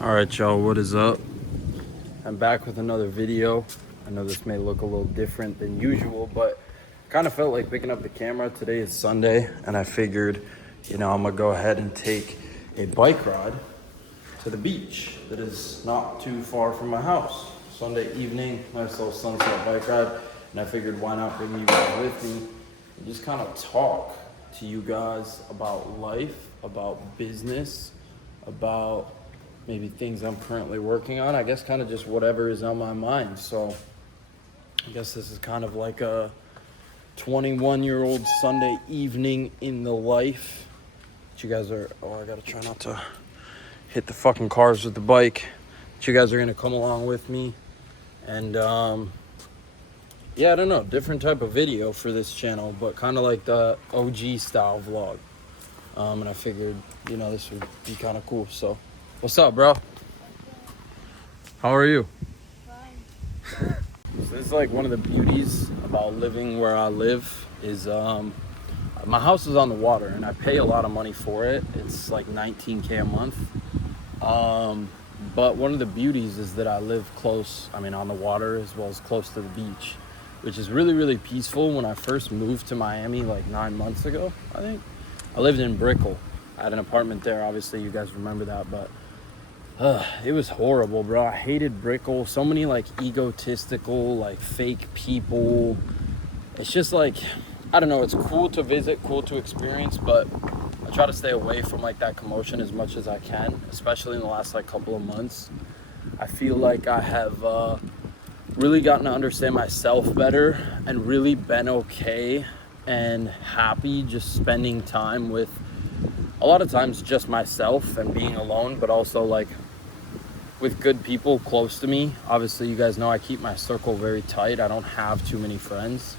All right, y'all, what is up? I'm back with another video. I know this may look a little different than usual, but kind of felt like picking up the camera. Today is Sunday, and I figured, I'm gonna go ahead and take a bike ride to the beach that is not too far from my house. Sunday evening, nice little sunset bike ride, and I figured why not bring you guys with me and just kind of talk to you guys about life, about business, about maybe things I'm currently working on. I guess kind of just whatever is on my mind. So I guess this is kind of like a 21-year-old Sunday evening in the life. But you guys are, I gotta try not to hit the fucking cars with the bike. But you guys are gonna come along with me. And yeah, I don't know, different type of video for this channel, but kind of like the OG style vlog. And I figured, this would be kind of cool. So what's up, bro? How are you? Fine. So this is like one of the beauties about living where I live is my house is on the water and I pay a lot of money for it. It's like $19K a month. But one of the beauties is that I live close, on the water as well as close to the beach, which is really, really peaceful. When I first moved to Miami like 9 months ago, I think, I lived in Brickell. I had an apartment there. Obviously you guys remember that, but it was horrible, bro. I hated Brickell. So many like egotistical, like fake people. It's just like, I don't know, it's cool to visit, cool to experience, but I try to stay away from like that commotion as much as I can, especially in the last like couple of months. I feel like I have really gotten to understand myself better and really been okay and happy just spending time with, a lot of times, just myself and being alone, but also like with good people close to me. Obviously, you guys know I keep my circle very tight. I don't have too many friends.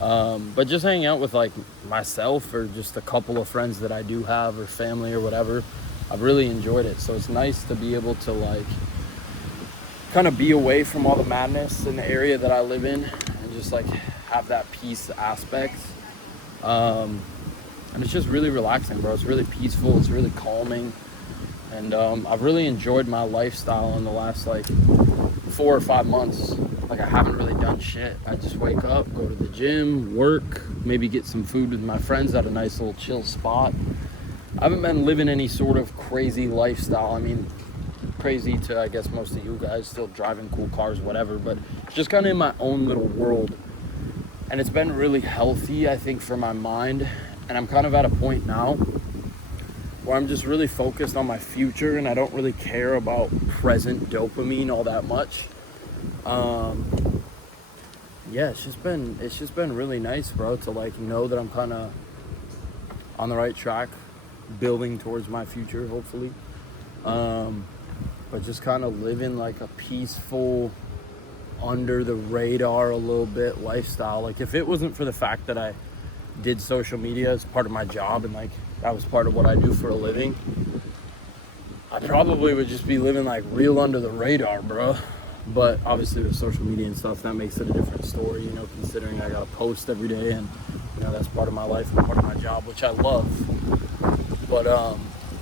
But just hanging out with like myself or just a couple of friends that I do have or family or whatever, I've really enjoyed it. So it's nice to be able to like kind of be away from all the madness in the area that I live in and just like have that peace aspect. And it's just really relaxing, bro. It's really peaceful. It's really calming. And I've really enjoyed my lifestyle in the last like 4 or 5 months. Like I haven't really done shit. I just wake up, go to the gym, work, maybe get some food with my friends at a nice little chill spot. I haven't been living any sort of crazy lifestyle. Crazy to, I guess, most of you guys, still driving cool cars, whatever, but just kind of in my own little world. And it's been really healthy, I think, for my mind. And I'm kind of at a point now where I'm just really focused on my future and I don't really care about present dopamine all that much. Yeah, it's just been really nice, bro, to like know that I'm kind of on the right track, building towards my future, hopefully. But just kind of living like a peaceful, under the radar a little bit lifestyle. Like if it wasn't for the fact that I did social media as part of my job and like that was part of what I do for a living, I probably would just be living like real under the radar, bro. But obviously with social media and stuff, that makes it a different story, considering I gotta post every day and that's part of my life and part of my job, which I love. But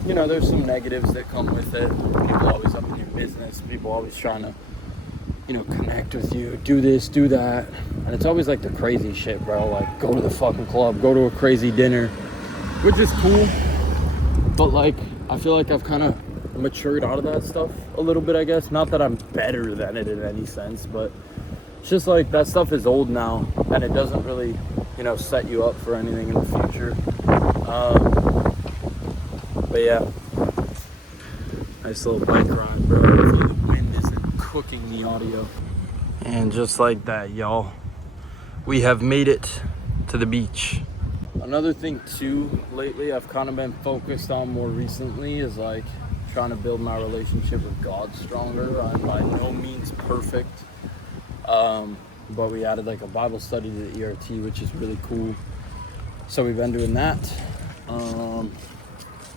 there's some negatives that come with it. People always up in your business, people always trying to connect with you, do this, do that. And it's always like the crazy shit, bro. Like go to the fucking club, go to a crazy dinner, which is cool. But like, I feel like I've kind of matured out of that stuff a little bit, I guess. Not that I'm better than it in any sense, but it's just like that stuff is old now and it doesn't really, set you up for anything in the future. But yeah, nice little bike ride, bro. The wind isn't cooking the audio. And just like that, y'all, we have made it to the beach. Another thing too, lately I've kind of been focused on more recently is like trying to build my relationship with God stronger. I'm by no means perfect, but we added like a Bible study to the ERT, which is really cool. So we've been doing that.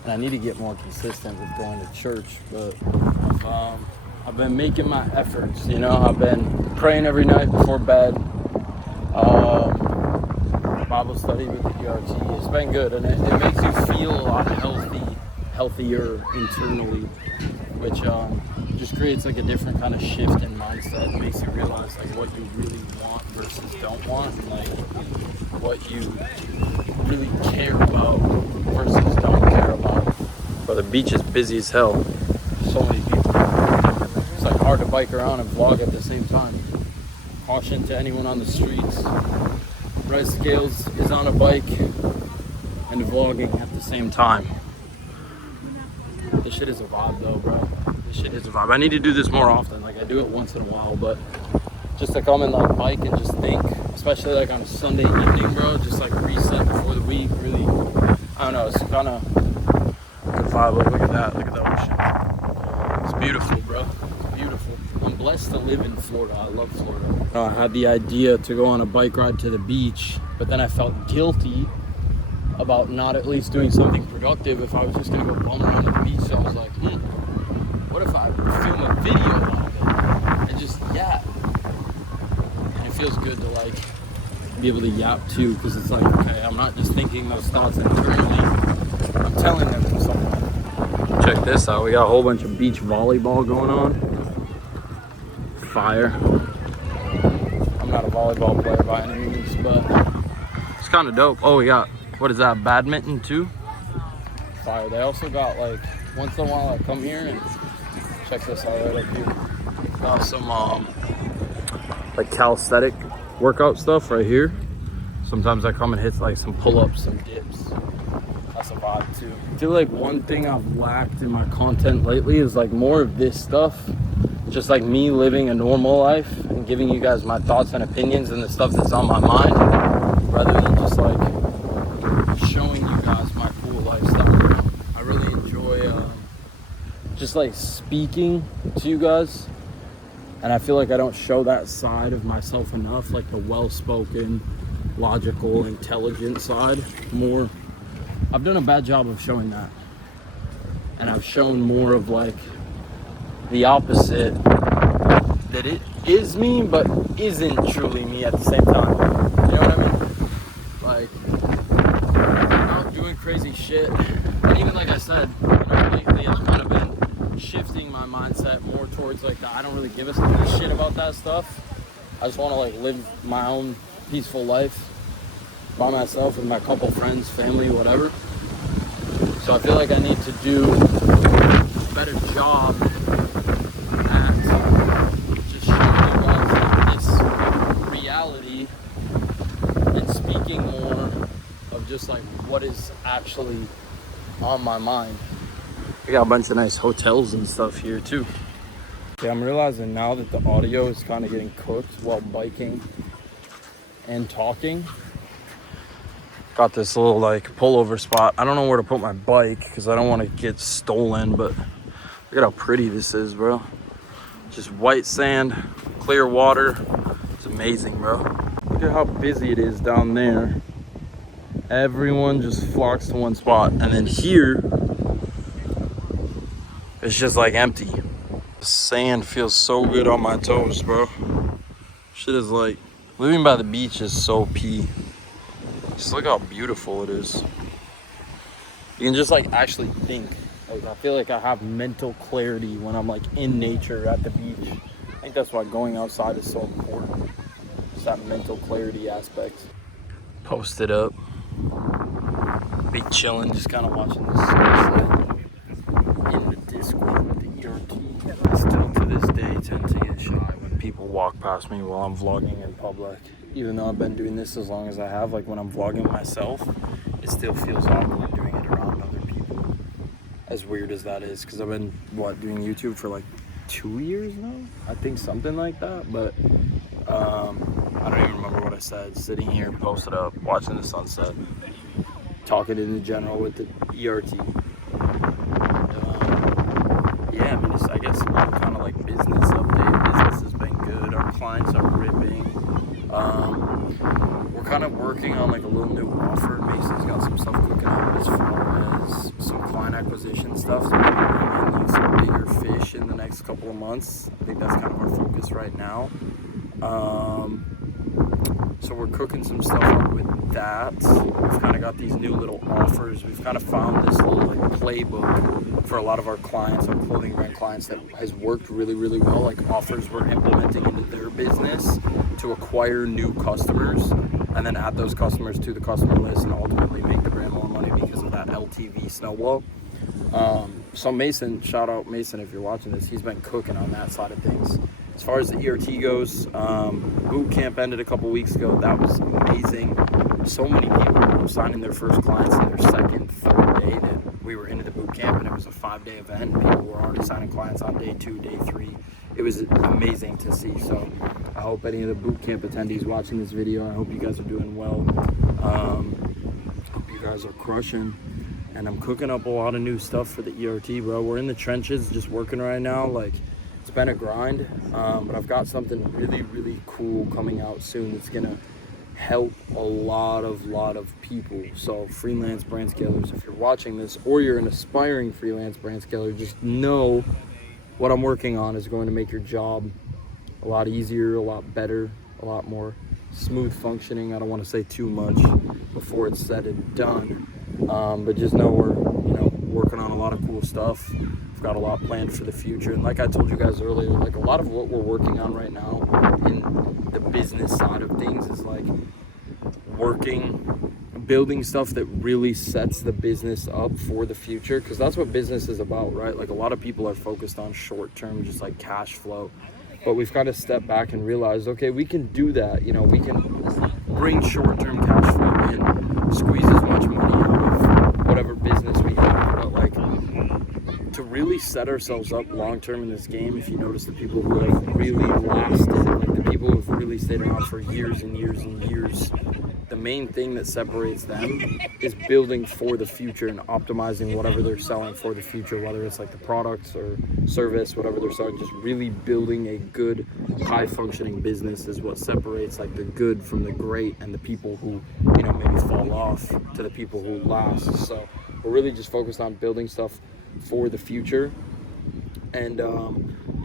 And I need to get more consistent with going to church, but I've been making my efforts, I've been praying every night before bed, Bible study with the ERT. It's been good, and it makes you feel a lot healthier internally. which just creates like a different kind of shift in mindset. It makes you realize like what you really want versus don't want, and like what you really care about versus don't care about. But the beach is busy as hell. So many people. It's like hard to bike around and vlog at the same time. Caution to anyone on the streets. Red Scales is on a bike and vlogging at the same time. This shit is a vibe though, bro. This shit is a vibe. I need to do this more often. Like I do it once in a while, but just to come and like bike and just think, especially like on a Sunday evening, bro, just like reset before the week. Really, I don't know. It's kind of good vibe. Like, look at that. Look at the ocean. It's beautiful, bro. It's beautiful. I'm blessed to live in Florida. I love Florida. I had the idea to go on a bike ride to the beach, but then I felt guilty about not at least doing something productive if I was just gonna go bum around at the beach. So I was like, what if I film a video out of it and just yap? And it feels good to like be able to yap too, because it's like, okay, I'm not just thinking those thoughts internally, I'm telling them to someone. Check this out, we got a whole bunch of beach volleyball going on. Fire. I'm not a volleyball player by any means, but it's kind of dope. Oh, we got, what is that, badminton too? Fire. They also got like, once in a while I come here and check this out right up here. Got some like calisthenic workout stuff right here. Sometimes I come and hit like some pull-ups, some dips. That's a vibe too. I feel like one thing I've lacked in my content lately is like more of this stuff. Just like me living a normal life and giving you guys my thoughts and opinions and the stuff that's on my mind, rather than just like showing you guys my cool lifestyle. I really enjoy just like speaking to you guys, and I feel like I don't show that side of myself enough, like the well-spoken, logical, intelligent side more. I've done a bad job of showing that, and I've shown more of like the opposite, that it is me but isn't truly me at the same time. You know what I mean? Like out doing crazy shit. And even like I said, you know, lately I've kind of been shifting my mindset more towards like the I don't really give a shit about that stuff. I just want to like live my own peaceful life by myself with my couple friends, family, whatever. So I feel like I need to do a better job at just showing you guys like this reality and speaking more of just like what is actually on my mind. We got a bunch of nice hotels and stuff here too. Okay, I'm realizing now that the audio is kind of getting cooked while biking and talking. Got this little like pullover spot. I don't know where to put my bike because I don't want to get stolen, but look at how pretty this is, bro. Just white sand, clear water. It's amazing, bro. Look at how busy it is down there. Everyone just flocks to one spot, and then here it's just like empty. The sand feels so good on my toes, bro. Shit is like, living by the beach is so pee. Just look how beautiful it is. You can just like actually think. Like I feel like I have mental clarity when I'm like in nature at the beach. I think that's why going outside is so important. Just that mental clarity aspect. Posted up. Be chilling, just kind of watching the sunset in the Discord with the ERT. I still to this day tend to get shy when people walk past me while I'm vlogging in public. Even though I've been doing this as long as I have, like when I'm vlogging myself, it still feels awkward doing it around other people. As weird as that is, because I've been, doing YouTube for like 2 years now? I think something like that, but I don't even remember what I said. Sitting here, posted up, watching the sunset, talking in general with the ERT. Yeah, I mean, I guess a little kind of like business update. Business has been good. Our clients are ripping. We're kind of working on like a little new offer. Mason's got some stuff cooking up as far as some client acquisition stuff. So we're bringing in like some bigger fish in the next couple of months. I think that's kind of our focus right now. So we're cooking some stuff up with that. We've kind of got these new little offers. We've kind of found this little like playbook for a lot of our clients, our clothing brand clients, that has worked really, really well. Like offers we're implementing into their business to acquire new customers and then add those customers to the customer list and ultimately make the brand more money because of that LTV snowball. So Mason, shout out Mason if you're watching this, he's been cooking on that side of things. As far as the ERT goes, boot camp ended a couple weeks ago. That was amazing. So many people were signing their first clients in their second, third day that we were into the boot camp, and it was a 5-day event. And people were already signing clients on day 2, day 3. It was amazing to see. So I hope any of the boot camp attendees watching this video, I hope you guys are doing well. Hope you guys are crushing. And I'm cooking up a lot of new stuff for the ERT, bro. We're in the trenches just working right now. Like, it's been a grind, but I've got something really, really cool coming out soon that's gonna help a lot of people. So freelance brand scalers, if you're watching this or you're an aspiring freelance brand scaler, just know what I'm working on is going to make your job a lot easier, a lot better, a lot more smooth functioning. I don't want to say too much before it's said and done, but just know we're working on a lot of cool stuff. We've got a lot planned for the future, and like I told you guys earlier, like a lot of what we're working on right now in the business side of things is like building stuff that really sets the business up for the future, because that's what business is about, right? Like a lot of people are focused on short term, just like cash flow, but we've got to step back and realize, okay, we can do that. We can bring short term cash flow in, squeeze as much money out of whatever business we have, but like to really set ourselves up long term in this game, if you notice the people who have really lasted, like the people who have really stayed around for years and years and years, the main thing that separates them is building for the future and optimizing whatever they're selling for the future, whether it's like the products or service, whatever they're selling. Just really building a good, high functioning business is what separates like the good from the great, and the people who maybe fall off to the people who last. So we're really just focused on building stuff for the future, and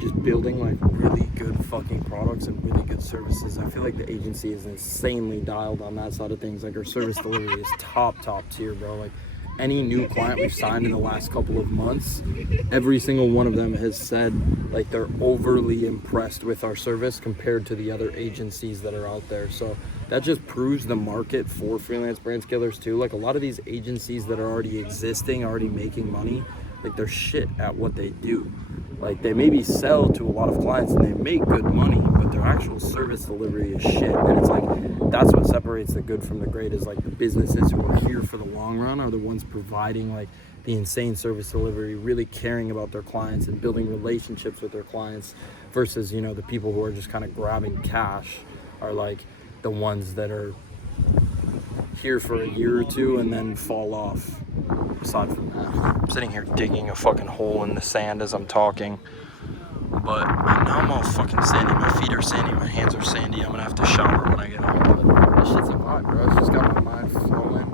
just building like really good fucking products and really good services. I feel like the agency is insanely dialed on that side of things. Like our service delivery is top tier, bro. Like any new client we've signed in the last couple of months, every single one of them has said like they're overly impressed with our service compared to the other agencies that are out there. So that just proves the market for freelance brand scalers too. Like a lot of these agencies that are already existing, already making money, like they're shit at what they do. Like they maybe sell to a lot of clients and they make good money, but their actual service delivery is shit. And it's like, that's what separates the good from the great, is like the businesses who are here for the long run are the ones providing like the insane service delivery, really caring about their clients and building relationships with their clients, versus, the people who are just kind of grabbing cash are like the ones that are here for a year or two and then fall off. Aside from that, I'm sitting here digging a fucking hole in the sand as I'm talking, but now I'm all fucking sandy. My feet are sandy, my hands are sandy. I'm gonna have to shower when I get home. But this shit's a vibe, bro. It's just got my mind flowing.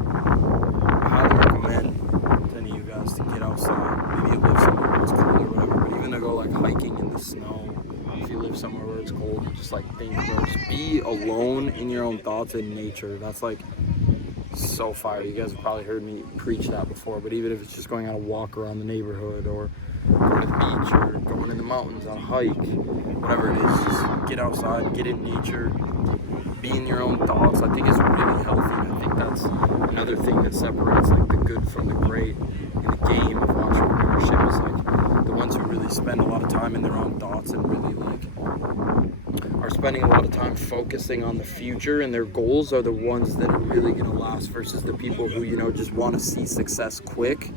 I highly recommend to any of you guys to get outside. Maybe you live somewhere where it's cold or whatever, but even to go like hiking in the snow. If you live somewhere where it's cold, you just like think, bro, just be alone in your own thoughts in nature. That's like so fire. You guys have probably heard me preach that before, but even if it's just going on a walk around the neighborhood or going to the beach or going in the mountains on a hike, whatever it is, just get outside, get in nature, be in your own thoughts. I think it's really healthy, and I think that's another thing that separates like the good from the great in the game of entrepreneurship, is like the ones who really spend a lot of time in their own thoughts and really like are spending a lot of time focusing on the future, and their goals are the ones that are really going to last, versus the people who just want to see success quick,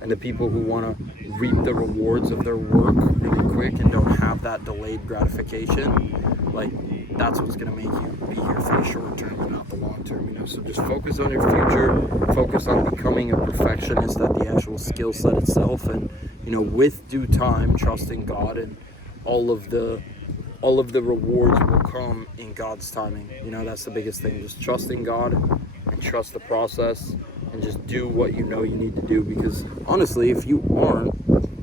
and the people who want to reap the rewards of their work really quick and don't have that delayed gratification. Like that's what's going to make you be here for the short term and not the long term. So just focus on your future, focus on becoming a perfectionist at the actual skill set itself, and with due time, trusting God, and all of the rewards will come in God's timing. That's the biggest thing. Just trusting God and trust the process, and just do what you need to do. Because honestly, if you aren't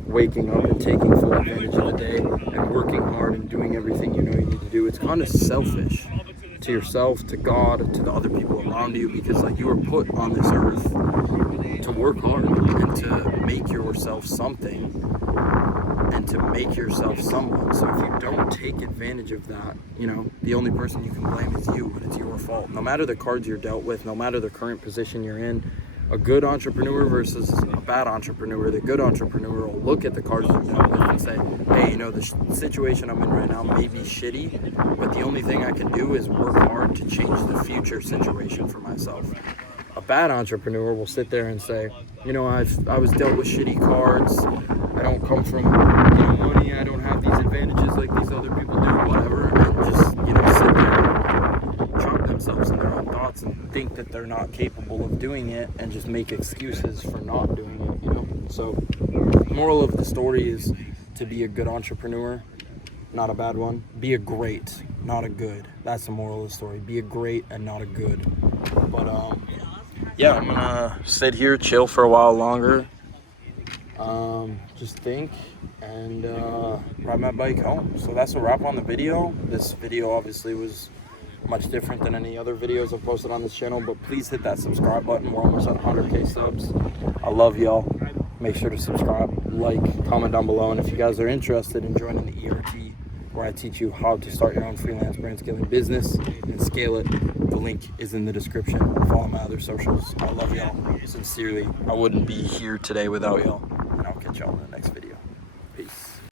waking up and taking full advantage of the day and working hard and doing everything you need to do, it's kind of selfish. to yourself, to God, to the other people around you, because like you were put on this earth to work hard and to make yourself something and to make yourself someone. So if you don't take advantage of that, you know, the only person you can blame is you, and it's your fault. No matter the cards you're dealt with, no matter the current position you're in, a good entrepreneur versus a bad entrepreneur, the good entrepreneur will look at the cards they're dealt with and say, hey, you know, the situation I'm in right now may be shitty, but the only thing I can do is work hard to change the future situation for myself. A bad entrepreneur will sit there and say, you know, I was dealt with shitty cards, I don't come from, you know, money, I don't have these advantages like these other people do, whatever, and just, you know, sit there and trump themselves in their own thoughts and think that they're not capable of doing it and just make excuses for not doing it, you know. So moral of the story is to be a good entrepreneur, not a bad one. Be a great, not a good. That's the moral of the story. Be a great and not a good. But yeah, I'm gonna sit here, chill for a while longer, just think, and ride my bike home. So that's a wrap on the video. This video obviously was much different than any other videos I've posted on this channel, but please hit that subscribe button. We're almost at 100k subs. I love y'all. Make sure to subscribe, like, comment down below, and if you guys are interested in joining the ERT, where I teach you how to start your own freelance brand scaling business and scale it, the link is in the description. Follow my other socials. I love y'all sincerely. I wouldn't be here today without y'all, and I'll catch y'all in the next video.